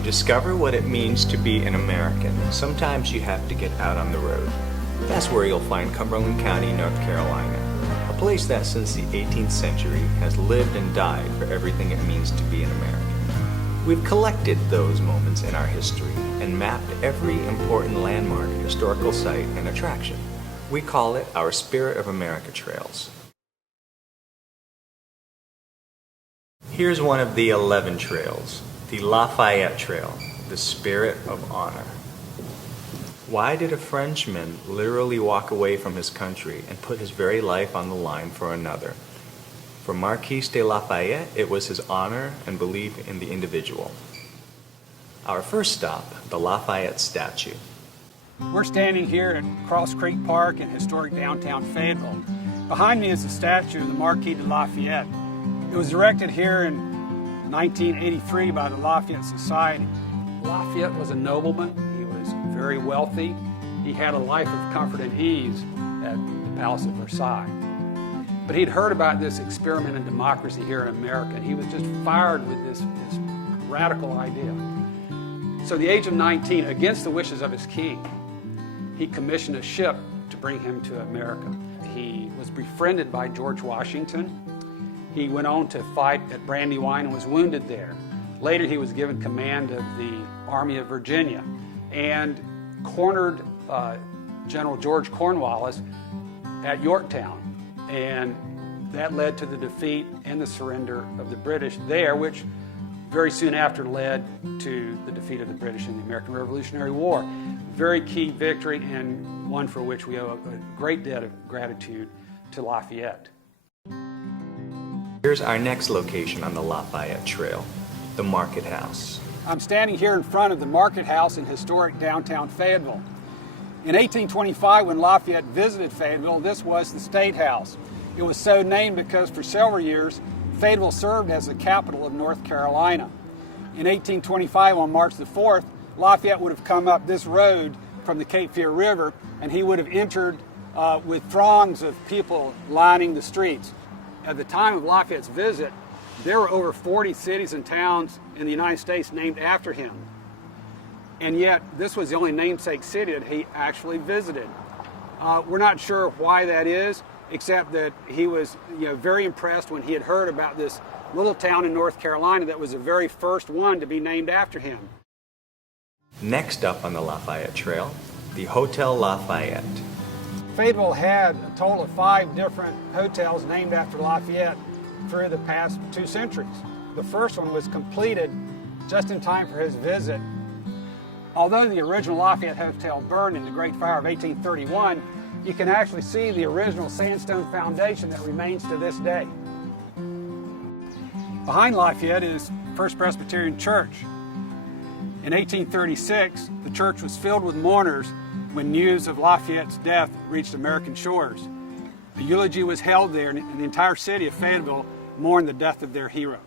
To discover what it means to be an American, sometimes you have to get out on the road. That's where you'll find Cumberland County, North Carolina, a place that since the 18th century has lived and died for everything it means to be an American. We've collected those moments in our history and mapped every important landmark, historical site, and attraction. We call it our Spirit of America Trails. Here's one of the 11 trails, the Lafayette Trail, the Spirit of Honor. Why did a Frenchman literally walk away from his country and put his very life on the line for another? For Marquis de Lafayette, it was his honor and belief in the individual. Our first stop, the Lafayette statue. We're standing here at Cross Creek Park in historic downtown Fayetteville. Behind me is the statue of the Marquis de Lafayette. It was erected here in 1983 by the Lafayette Society. Lafayette was a nobleman. He was very wealthy. He had a life of comfort and ease at the Palace of Versailles. But he'd heard about this experiment in democracy here in America, and he was just fired with this radical idea. So at the age of 19, against the wishes of his king, he commissioned a ship to bring him to America. He was befriended by George Washington. He went on to fight at Brandywine and was wounded there. Later, he was given command of the Army of Virginia and cornered General George Cornwallis at Yorktown. And that led to the defeat and the surrender of the British there, which very soon after led to the defeat of the British in the American Revolutionary War. Very key victory, and one for which we owe a great debt of gratitude to Lafayette. Here's our next location on the Lafayette Trail, the Market House. I'm standing here in front of the Market House in historic downtown Fayetteville. In 1825, when Lafayette visited Fayetteville, this was the State House. It was so named because for several years, Fayetteville served as the capital of North Carolina. In 1825, on March the 4th, Lafayette would have come up this road from the Cape Fear River, and he would have entered with throngs of people lining the streets. At the time of Lafayette's visit, there were over 40 cities and towns in the United States named after him. And yet, this was the only namesake city that he actually visited. We're not sure why that is, except that he was very impressed when he had heard about this little town in North Carolina that was the very first one to be named after him. Next up on the Lafayette Trail, the Hotel Lafayette. Fayetteville had a total of 5 different hotels named after Lafayette through the past 2 centuries. The first one was completed just in time for his visit. Although the original Lafayette Hotel burned in the Great Fire of 1831, you can actually see the original sandstone foundation that remains to this day. Behind Lafayette is First Presbyterian Church. In 1836, the church was filled with mourners when news of Lafayette's death reached American shores. A eulogy was held there, and the entire city of Fayetteville mourned the death of their hero.